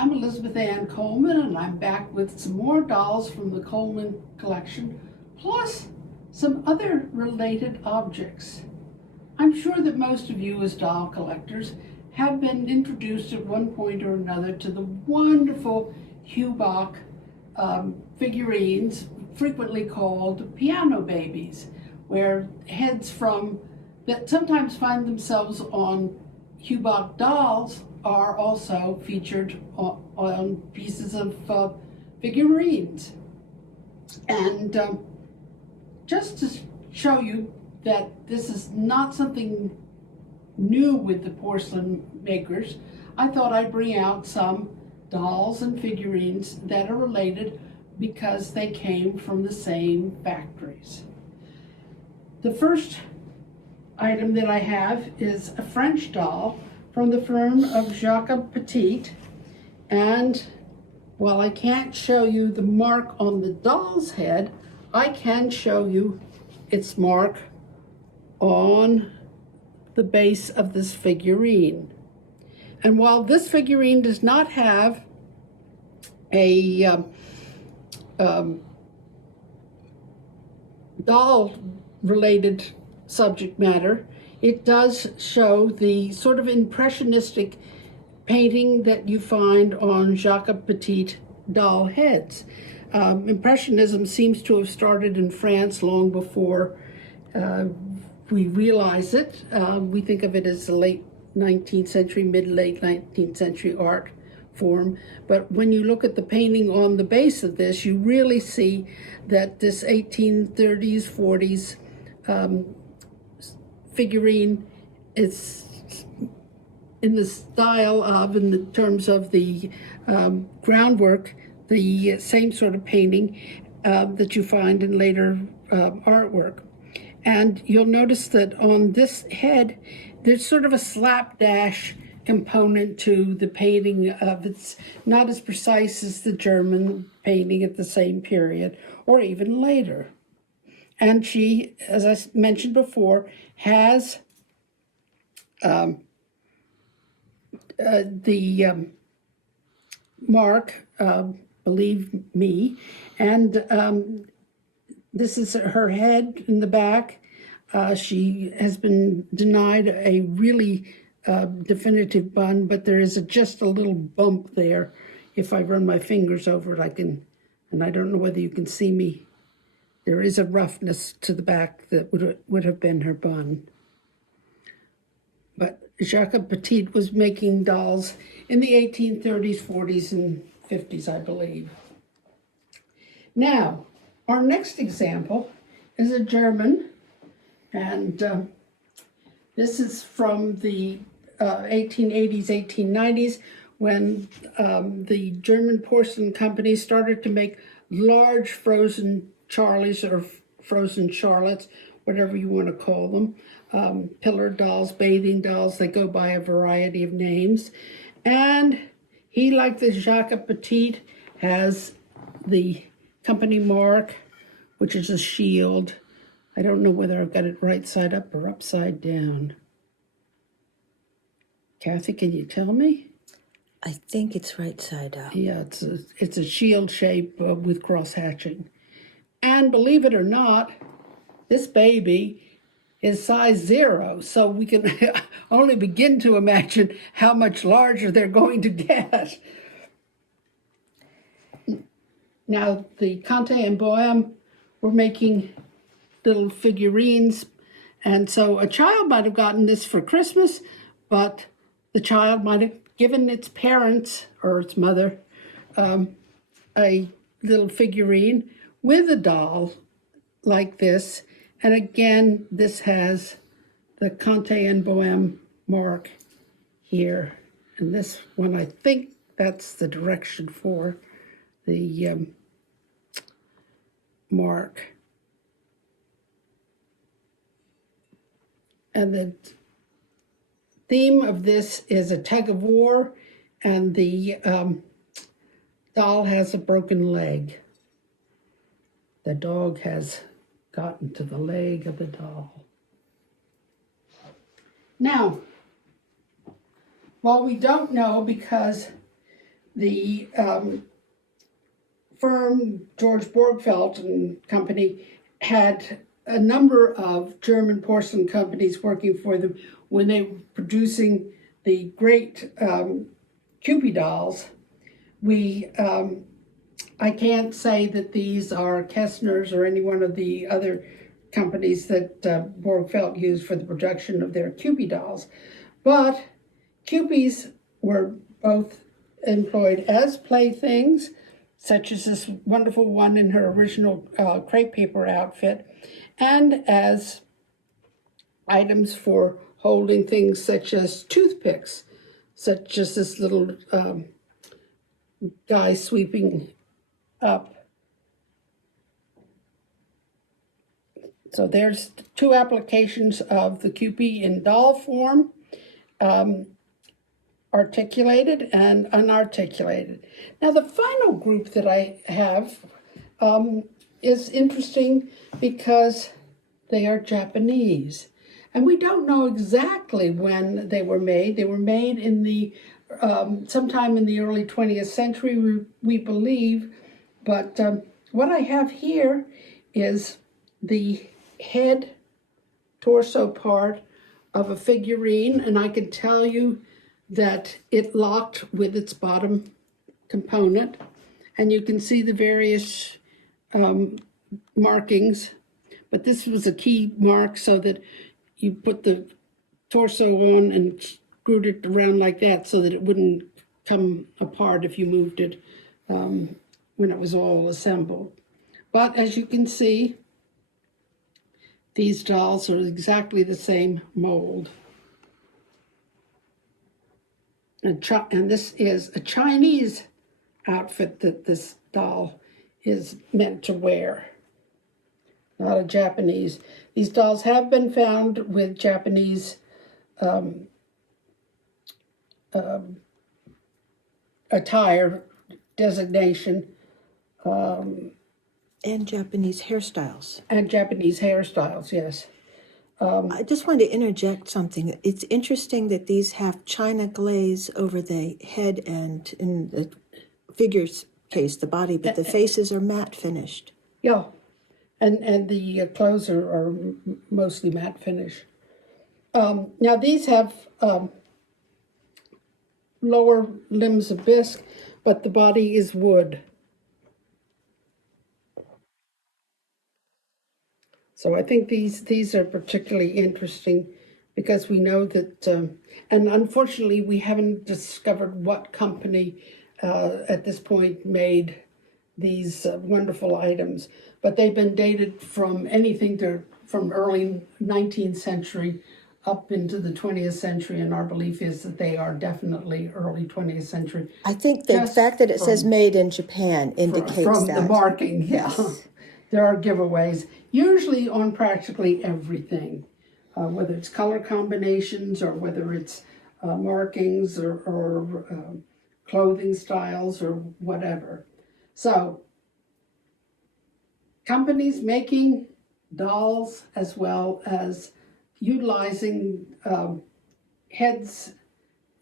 I'm Elizabeth Ann Coleman, and I'm back with some more dolls from the Coleman collection, plus some other related objects. I'm sure that most of you as doll collectors have been introduced at one point or another to the wonderful Hubach figurines, frequently called piano babies, where heads that sometimes find themselves on Hubach dolls are also featured on pieces of figurines. And just to show you that this is not something new with the porcelain makers, I thought I'd bring out some dolls and figurines that are related because they came from the same factories. The first item that I have is a French doll from the firm of Jacques Petit, and while I can't show you the mark on the doll's head, I can show you its mark on the base of this figurine. And while this figurine does not have a doll-related subject matter, it does show the sort of impressionistic painting that you find on Jacques Petit doll heads. Impressionism seems to have started in France long before we realize it. We think of it as the late 19th century, mid-late 19th century art form. But when you look at the painting on the base of this, you really see that this 1830s, 40s figurine is in the style of, in the terms of the groundwork, the same sort of painting that you find in later artwork. And you'll notice that on this head, there's sort of a slapdash component to the painting of it's not as precise as the German painting at the same period or even later. And she, as I mentioned before, has the mark, believe me, and this is her head in the back. She has been denied a really definitive bun, but there is just a little bump there. If I run my fingers over it, I can, and I don't know whether you can see me. There is a roughness to the back that would have been her bun. But Jacques Petit was making dolls in the 1830s, 40s, and 50s, I believe. Now, our next example is a German, and this is from the 1880s, 1890s, when the German porcelain company started to make large frozen Charlies or frozen Charlottes, whatever you want to call them, pillar dolls, bathing dolls, they go by a variety of names. And he, like the Jacques Petit, has the company mark, which is a shield. I don't know whether I've got it right side up or upside down. Kathy, can you tell me? I think it's right side up. Yeah, it's a shield shape with cross hatching. And believe it or not, this baby is size 0, so we can only begin to imagine how much larger they're going to get. Now, the Conte and Bohème were making little figurines, and so a child might have gotten this for Christmas, but the child might have given its parents or its mother a little figurine with a doll like this. And again, this has the Conte and Bohème mark here. And this one, I think that's the direction for the mark. And the theme of this is a tug of war, and the doll has a broken leg. The dog has gotten to the leg of the doll. Now, while we don't know, because the firm George Borgfeldt and Company had a number of German porcelain companies working for them when they were producing the great Kewpie dolls. I can't say that these are Kessner's or any one of the other companies that Borgfeldt used for the production of their Kewpie dolls, but Kewpies were both employed as playthings, such as this wonderful one in her original crepe paper outfit, and as items for holding things such as toothpicks, such as this little guy sweeping up. So there's two applications of the Kewpie in doll form, articulated and unarticulated. Now the final group that I have is interesting because they are Japanese. And we don't know exactly when they were made. They were made in the sometime in the early 20th century, we believe. But what I have here is the head torso part of a figurine, and I can tell you that it locked with its bottom component, and you can see the various markings, but this was a key mark so that you put the torso on and screwed it around like that so that it wouldn't come apart if you moved it when it was all assembled. But as you can see, these dolls are exactly the same mold. And this is a Chinese outfit that this doll is meant to wear, not a Japanese. These dolls have been found with Japanese attire designation. And Japanese hairstyles. And Japanese hairstyles, yes. I just wanted to interject something. It's interesting that these have china glaze over the head and in the figure's case, the body, but the faces are matte finished. Yeah, and the clothes are mostly matte finish. Now these have lower limbs of bisque, but the body is wood. So I think these are particularly interesting because we know that, and unfortunately we haven't discovered what company at this point made these wonderful items, but they've been dated from anything from early 19th century up into the 20th century, and our belief is that they are definitely early 20th century. I think the fact that it says made in Japan indicates from that. the marking, yeah. Yes. There are giveaways, usually on practically everything, whether it's color combinations or whether it's markings or clothing styles or whatever. So, companies making dolls as well as utilizing heads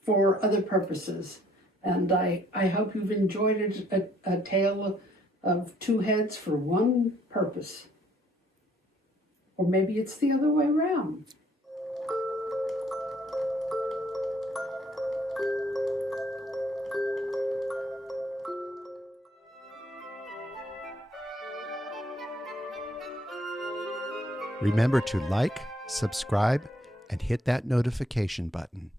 for other purposes. And I hope you've enjoyed it, a tale of two heads for one purpose. Or maybe it's the other way around. Remember to like, subscribe, and hit that notification button.